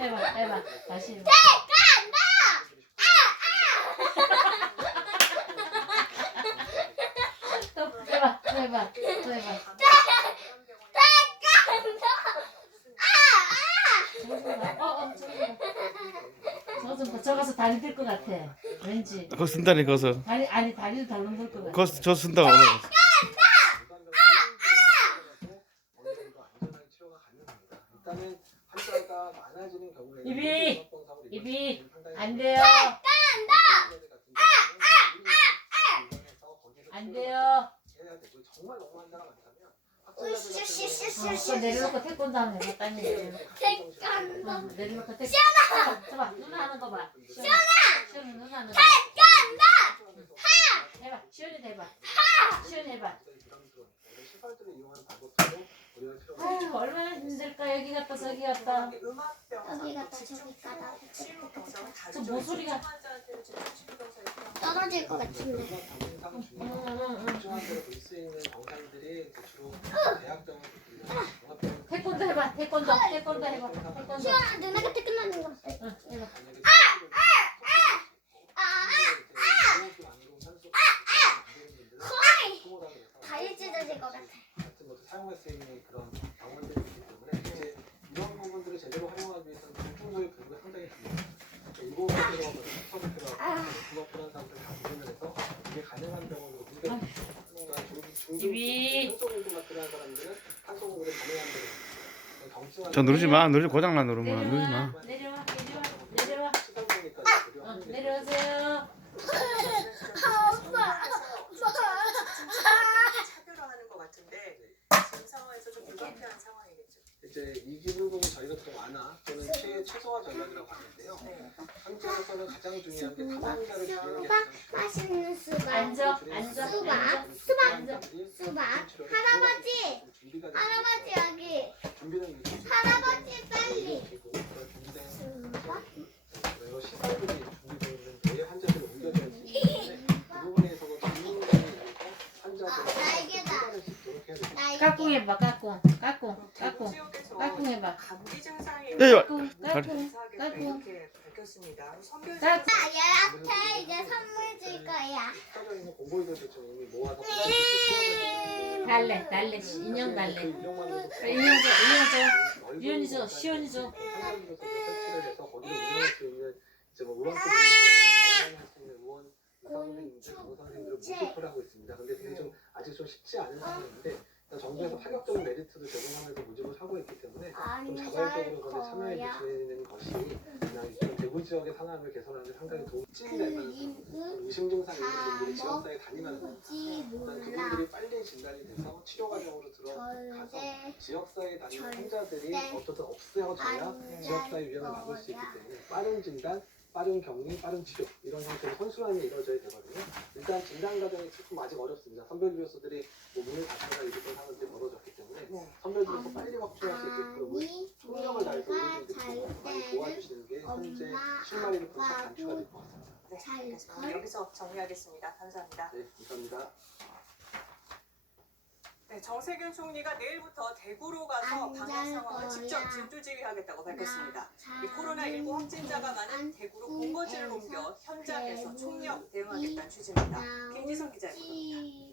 해봐, 해봐. 다시 해봐. 또 해봐, 또 해봐, 또 해봐. 저좀 봐. 어, 어, 저좀 봐. 저좀 봐. 저 가서 다리 들것 같아. 왠지. 그거 쓴다니 거서 다리 아니 다리를 달랑 들것 같아. 그거 저 쓴다고 오늘. 일단은 이! 중성병상으로 입이! 이루어지는 상당히 안 돼요. 안 돼요. 어, 그거 내려놓고 태권도 하면 해봐. 딴 일. 태권도. 어, 내려놓고 태권도. 시원아. 봐봐. 누나 하는 거 봐. 시원아. 시원아 누나 하는 거. 해봐. 시원이 해봐. 시원이 해봐. 시설들을 이용하 아유 얼마나 힘들까 여기 갔다 저기 갔다. 여기 갔다 저기 갔다. 저 모서리가. 떨어질 것 같은데. 태권도 해봐. 태권도. 태권도 해봐. 태권도. 시원아 누나가 퇴근하는 거? 응, 해봐. 다리 찢어질 것 같아. 같은 사용할 수 있는 그런 방법들이 있기 때문에 이제 이런 부분들을 제대로 활용하기 위해서는 중증도의 교육이 상당히 중요해요. 일곱 가지로 서비스가 중학교라는 사람들을 다 구분을 해서 이게 가능한 병원으로. 그러니까 중증 입이. 한소공부가 필요한 사람들은 한소공부를 가능한 경증한 저 누르지 마. 누르지 고장나 누르면 누르지 내려와. 마. 내려와. 내려와. 내려와. 어, 내려오세요. 차별화하는 것 같은데 지금 상황에서 좀 불가피한 이제 이 부분은 저희가 좀 완화 또는 최, 최소화 전략이라고 하는데요. 네. 현재로서는 가장 중요한 게 사망자를 줄이는 게 수박, 맛있는 수박. 앉아. 앉아. 수박. 수박. 수박. 할아버지, 할아버지 여 까꿍 해봐. 까꿍. 까꿍. 까꿍. 까꿍 해봐. 감기 증상이 네, 까꿍. 까꿍. 근사하겠다 까꿍. 이렇게 밝혔습니다. 선별 까꿍. 아, 얘한테 이제 선물 줄 거야. 있는 공고의료들 좀 이미 모아서 달래. 달래. 인형 달래. 그 인형만 해도 인형 줘. 인형 줘. 유연이 줘, 시연이 줘. 환자들을 설치를 해서 거기를 운영할 수 있는 이제 뭐 의원급 방문할 수 있는 의원 선생님들, 의원 선생님들을 모집을 하고 있습니다. 근데 그게 좀 아직 좀 쉽지 않은 상황인데 정부에서 파격적인 메리트도 제공하면서 모집을 하고 있기 때문에 좀안 자발적으로 거기에 참여해. 주시는 것이 그냥 이런 대구 지역의 상황을 개선하는 데 상당히 도움이 그리고 의심 증상 있는 분들이 지역사에 다니면 뭔지 일단 몰라. 그분들이 빨리 진단이 돼서 치료 과정으로 들어가서 지역사에 다니는 환자들이 어떻든 없애어져야 안 지역사회 위험을 막을 수 있기 때문에 빠른 진단, 빠른 격리, 빠른 치료 이런 형태의 선순환이 이루어져야 되거든요. 일단 진단 과정이 조금 아직 어렵습니다. 선별교수들이 뭐 문을 닫거나 이런 상황들이 벌어졌기 때문에 네. 선별교수 빨리 확충할 수 있게끔 아니, 총력을 다해서 내가 의료진들이 잘 좀 많이 때는 도와주시는 게 현재 엄마, 실마리를 풀 아빠도 단추가 될 것 같습니다. 네, 알겠습니다. 여기서 정리하겠습니다. 감사합니다. 네, 감사합니다. 네, 정세균 총리가 내일부터 대구로 가서 안 방역 잘 상황을. 직접 진두지휘하겠다고 밝혔습니다. 나이 코로나19 확진자가 많은 안 대구로 본거지를 옮겨 현장에서 총력 대응하겠다는 취지입니다. 김지성 기자입니다.